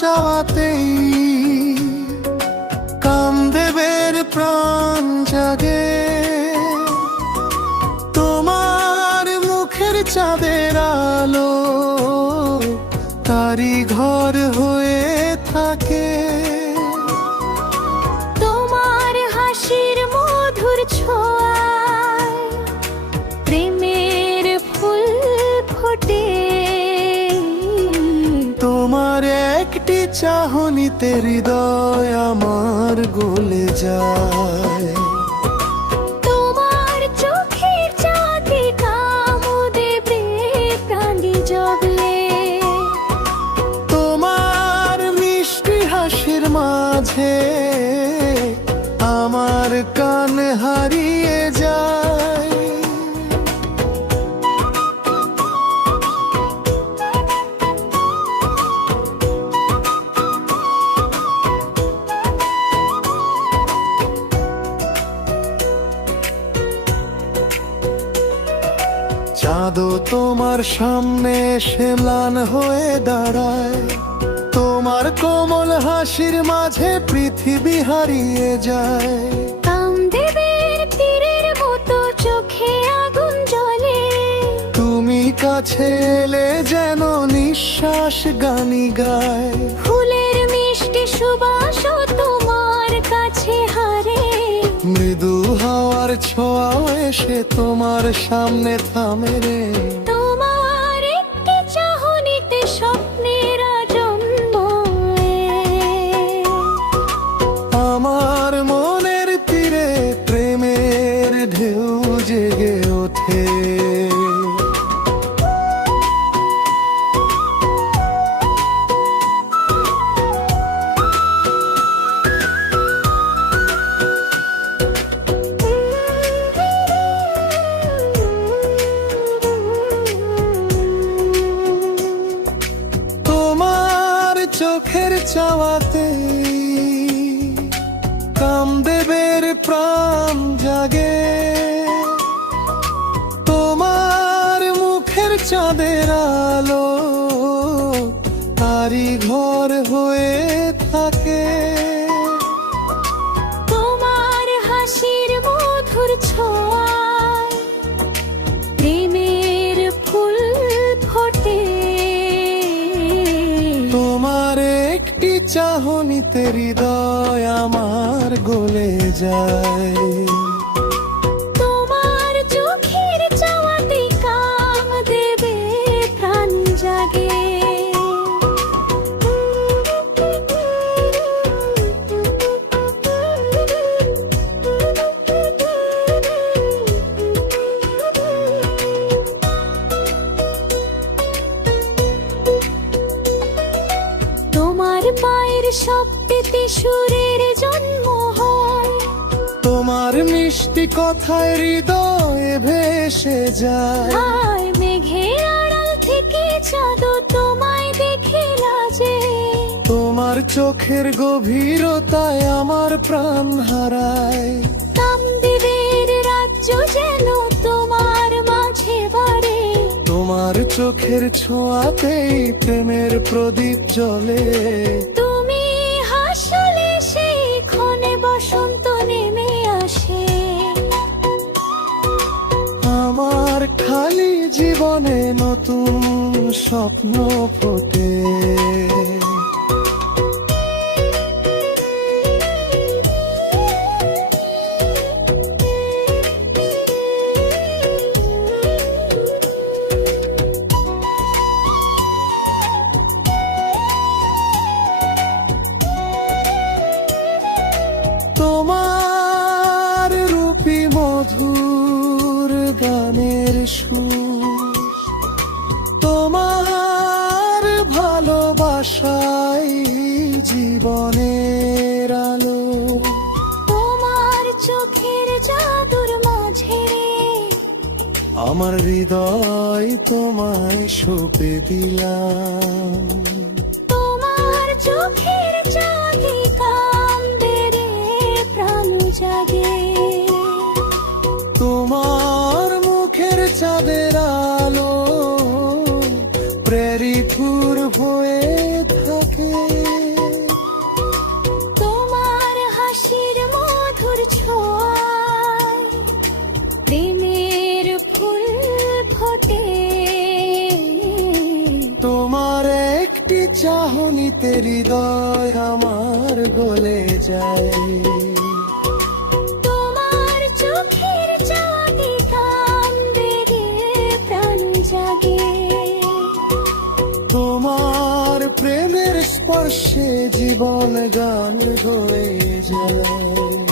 চাওয়াতেই কামদেবের প্রাণ জাগে। তোমার মুখের চাঁদের আলো তারি ঘর হয়ে থাকে। তোমার হাসির মধুর ছোঁয়ায় প্রেমের ফুল ফোটে। তোমার একটি চাহনিতে হৃদয় আমার গলে যায়। তোমার চোখের চাঁদে কামদেবে প্রাণী জগলে। তোমার মিষ্টি হাসির মাঝে আমার কান হারিয়ে যায়। চাঁদও তোমার সামনে এসে ম্লান হয়ে দাঁড়ায়। তোমার কোমল হাসির মাঝে পৃথিবী হারিয়ে যায়। কামদেবের তীরের মতো চোখে আগুন জ্বলে। তুমি কাছে এলে যেন নিঃশ্বাস গানি গায়। ফুলের মিষ্টি সুবাসও তোমার কাছে হারে। মৃদু হাওয়ার ছোঁয়াও এসে তোমার সামনে থামে রে। তোমার একটি চাহনিতে স্বপ্নেরা জন্ম নেয়। আমার মনের তীরে প্রেমের ঢেউ জেগে ওঠে। চোখের চাওয়াতে কামদেবের প্রাণ জাগে। তোমার মুখের চাঁদের আলো তারি ঘর হয়ে থাকে। তোমার হাসির মধুর ছোঁয়ায় প্রেমের ফুল ফোটে। তোমার একটি চাহনিতে হৃদয় আমার গলে যায়। তোমার চোখের চাওয়াতে কামদেবে প্রাণ জাগে। তোমার পায়ের শব্দেতে সুরের জন্ম হয়। তোমার মিষ্টি কথায় হৃদয়ে ভেসে যায়। আর মেঘের আড়াল থেকে চাঁদ তোমায় দেখে লাজে। তোমার চোখের গভীরতায় আমার প্রাণ হারায়। কামদেবের রাজ্য যেন তোমার মাঝে বাড়ে। তোমার চোখের ছোঁয়াতেই প্রেমের প্রদীপ জ্বলে। তুমি হাসলে সেই ক্ষণে বসন্ত নেমে আসে। আমার খালি জীবনে নতুন স্বপ্ন ফোটে। তোমার রূপী মধুর গানের সুর, তোমার ভালোবাসাই জীবনের আলো। তোমার চোখের জাদুর মাঝে আমার হৃদয় তোমায় সঁপে দিলাম। তোমার চোখের চাঁদে কামদেবে প্রাণ জাগে। তোমার মুখের চাঁদের আলো প্রেরিত হয়ে থাকে। চাইতে হৃদয় আমার গলে যায়। তোমার চোখের চাঁদে কান্দে রে প্রাণ জাগে। তোমার প্রেমের স্পর্শে জীবন গান হয়ে যায়।